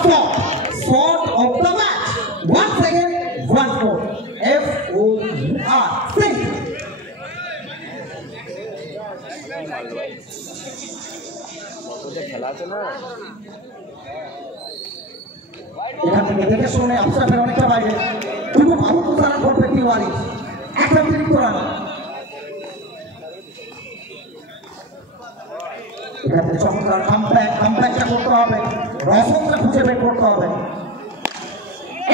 Sport of the match. Once again, 1-4. FOR. Sing. এখান থেকে দেখে শুনে আফসারের অনেকটা বাইরে দুটো ভালো প্রচার করবে তিওয়ারি একটা অতিরিক্ত রান এখান থেকে চমৎকার কামব্যাকটা করতে হবে রসনটা খুঁজে বের করতে হবে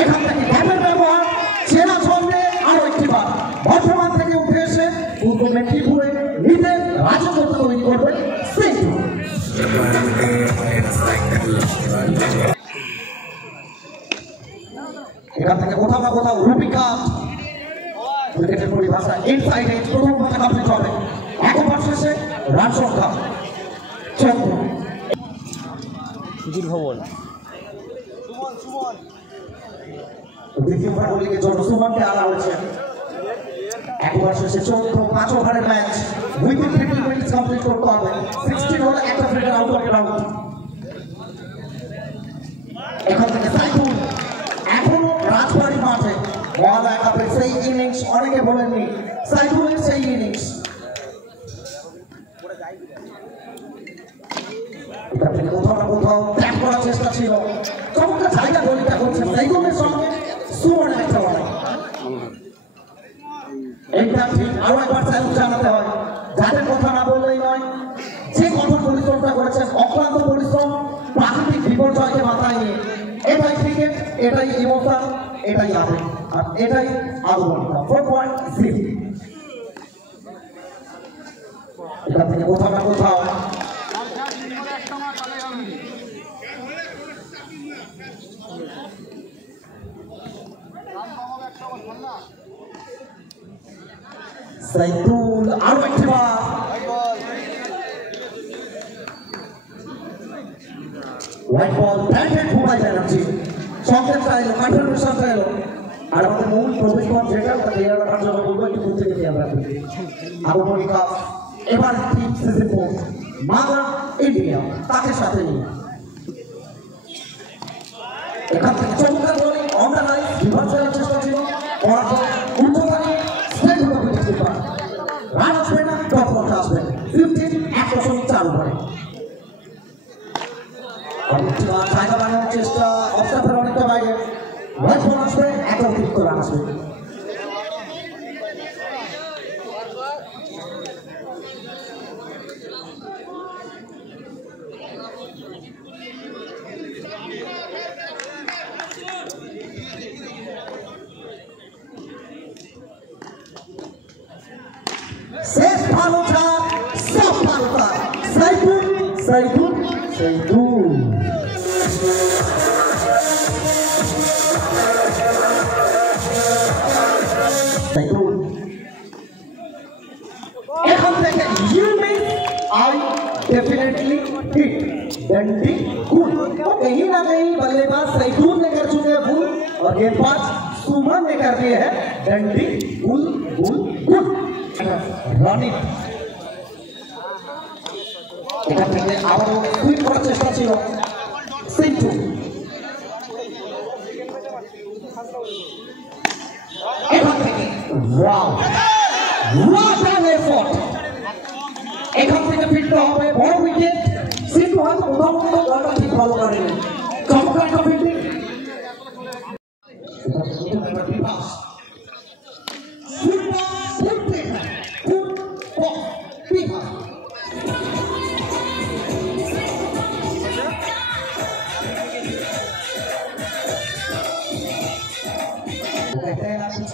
এখান থেকে গ্যাপের ব্যবহার চেনা ছন্দে আরো একটি বার বর্তমান থেকে উঠে এসে পূর্ব মেদিনীপুরে নিতে রাজত্ব তৈরি করবে সিন্ধু এখান থেকে কোথাও না কোথাও রুবিকা ক্রিকেটের পরিভাষা ইনসাইডে প্রথম ম্যাচে কমপ্লিট হবে একবার শেষে রান সংখ্যা 14 সুধীর ভবন দ্বিতীয় ওভার লিগে জন্য সুমনকে আনা হয়েছে একবার শেষে 5 ওভারের ম্যাচ উইথিন 15 মিনিটস কমপ্লিট করতে হবে 16 হলে একটা ফ্রিডার আউট অফ গ্রাউন্ড এখান থেকে সাইকুল এখনো রাজবাড়ি মাঠে মহালয়া কাপের সেই ইনিংস অনেকে বলেননি সাইকুলের সেই ইনিংস এখান থেকে কোথাও না কোথাও ট্র্যাপ করার চেষ্টা ছিল চমৎকার জায়গা বলিটা করছে সাইকুলের সঙ্গে সুমনের একটা লড়াই এইটা ঠিক আরো একবার স্যালুট জানাতে হয় যাদের কথা না বললেই নয় যে কঠোর পরিশ্রমটা করেছেন অক্লান্ত পরিশ্রম প্রাকৃতিক বিপর্যয়কে মাথায় নিয়ে এটাই ক্রিকেট এটাই ইমোশন এটাই আবেগ আর এটাই আধুনিকতা 4.0 এখান থেকে কোথাও না কোথাও সাইকুল আরো একটি বার হোয়াইট বল ব্যাটেড ঘুমাই ব্যানার্জি সংকেতটা এলো কনফার্মেশনটা এলো আর আমাদের মূল প্রবেশপথ যেটা তাকে এরা রাখার জন্য বলবো একটু দূর থেকে খেয়াল রাখবে আগমনী কাপ এবার টিম সিজন 4 মাদা ইন্ডিয়া তাকে সাথে নিয়ে এখান থেকে চমৎকার bowling on the line reverse করার চেষ্টা ছিল পরাজয় উচ্চতা নিয়ে স্ট্রেট হলো উইকেট রান আসবে না টপ করতে আসবে 15 ওভারে জায়গা বানানোর চেষ্টা অস্ট্রেলিয়ার অনেকটা বাইরে হোয়াইট বল আসবে একটা অতিরিক্ত রান আসবে শেষ ভালো চার সব ভালো চার সাইকুল সাইকুল সাইকুল সাইকুল এখান থেকে you mean I definitely hit डंडी गुड तो कहीं ना कहीं बल्लेबाज सैदूर ने कर चुके हैं भूल और गेंदबाज सुमन ने कर दिए है डंडी गुल गुल गुड रनिंग এখান থেকে আবারও কুইক করার চেষ্টা ছিল সিন্ধু এখান থেকে ওয়াও হোয়াট অ্যান এফোর্ট এখান থেকে ফিরতে হবে বড় উইকেট সিন্ধু হয়তো কোথাও বলটা ঠিক ভালো করেনি চমৎকার একটা ফিল্ডিং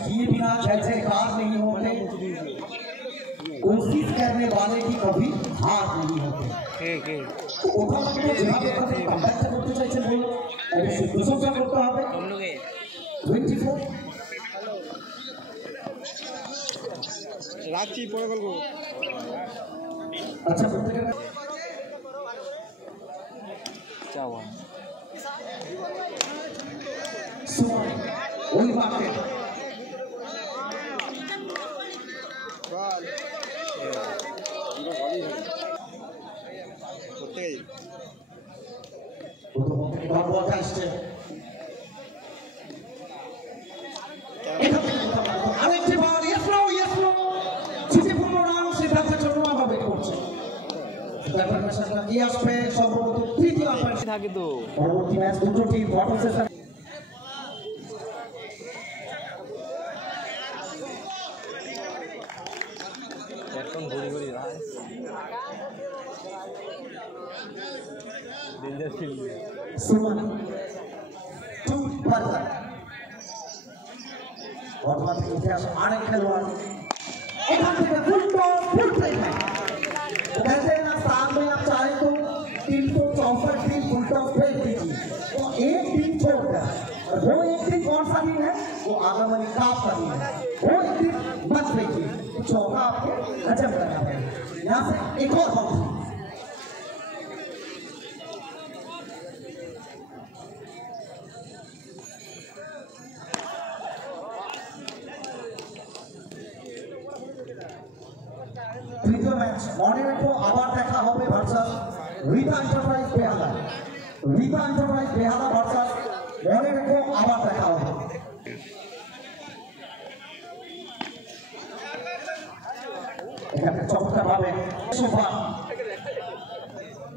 किए बिना जैसे हार नहीं होते कोशिश करने वाले की कभी हार नहीं होते तो ওখান থেকে যেভাবে আপনি কমব্যাকটা করতে চাইছেন বলুন এটা প্রশংসা করতে হবে 24 রাখছি পরে বলবো আচ্ছা প্রত্যেকের চাওয়া সুমন ওই মাঠে বলটা আসছে আরেকটি বল ইয়েস নো ঝুঁকিপূর্ণ রান সিদ্ধার্থ চন্দ্রমা ভাবে করছে কি আসবে সম্ভবত তৃতীয় আম্পায়ার থাকে তো পরবর্তী ম্যাচ দুটো টিম বটম সেশন এখন ঘুরি ঘুরি ভাই danger field Suman to partner বর্তমান থেকে উঠে আসে অনেক খেলোয়াড় এখান থেকে ফুল প্লে है कहते हैं ना साल में आप चाहे तो 364 दिन फुल टॉस फेंक दीजिए तो एक दिन छोड़कर और वो एक दिन कौन सा दिन है वो आगमनी काफ का दिन है वो एक दिन बच फेंकिए तो चौका आपको गजब करना पड़ेगा यहाँ से एक और बाउंड्री তৃতীয় ম্যাচ মনে রেখো আবার দেখা হবে ভার্সাস রিতা এন্টারপ্রাইজ বেহালা ভার্সাস মনে রেখো আবার দেখা হবে এখানে চমৎকার ভাবে সোফা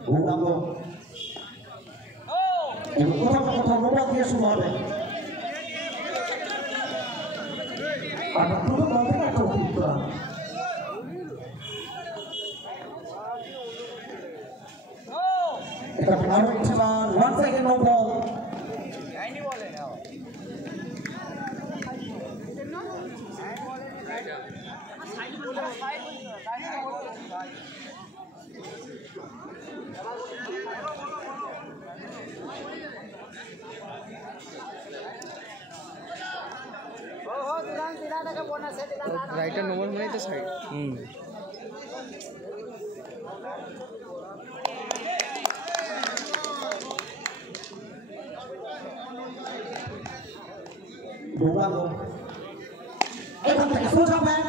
গৌরাঙ্গ এবং কোথাও মোবাইল দিয়ে শুরু হবে আর দুটো বল থেকে একটা অতিরিক্ত run once again no ball writer number में तो साइड এখান থেকে সোজা bat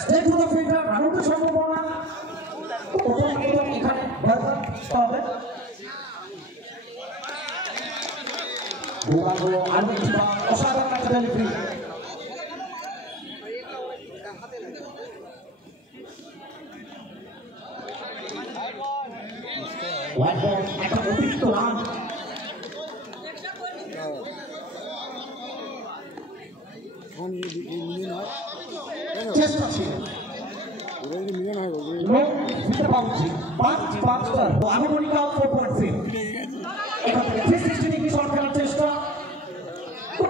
straight to the fielder run আউটের সম্ভাবনা প্রথম এখানে বারবার হবে গোলাগুলো আরো একটি অসাধারণ একটা ডেলিভারি হোয়াইট বল একটা অতিরিক্ত রান চেষ্টা ছিল আনুমানিকা 4.6 এখান থেকে 360 ডিগ্রি শট খেলার চেষ্টা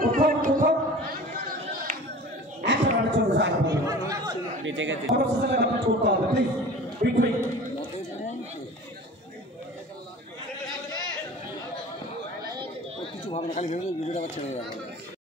কোথাও একটা রানের জন্য যায় না করতে হবে প্লিজ কুইক কিছু ভাবনা খালি ভেবে ভিডিওটা ছেড়ে যাবে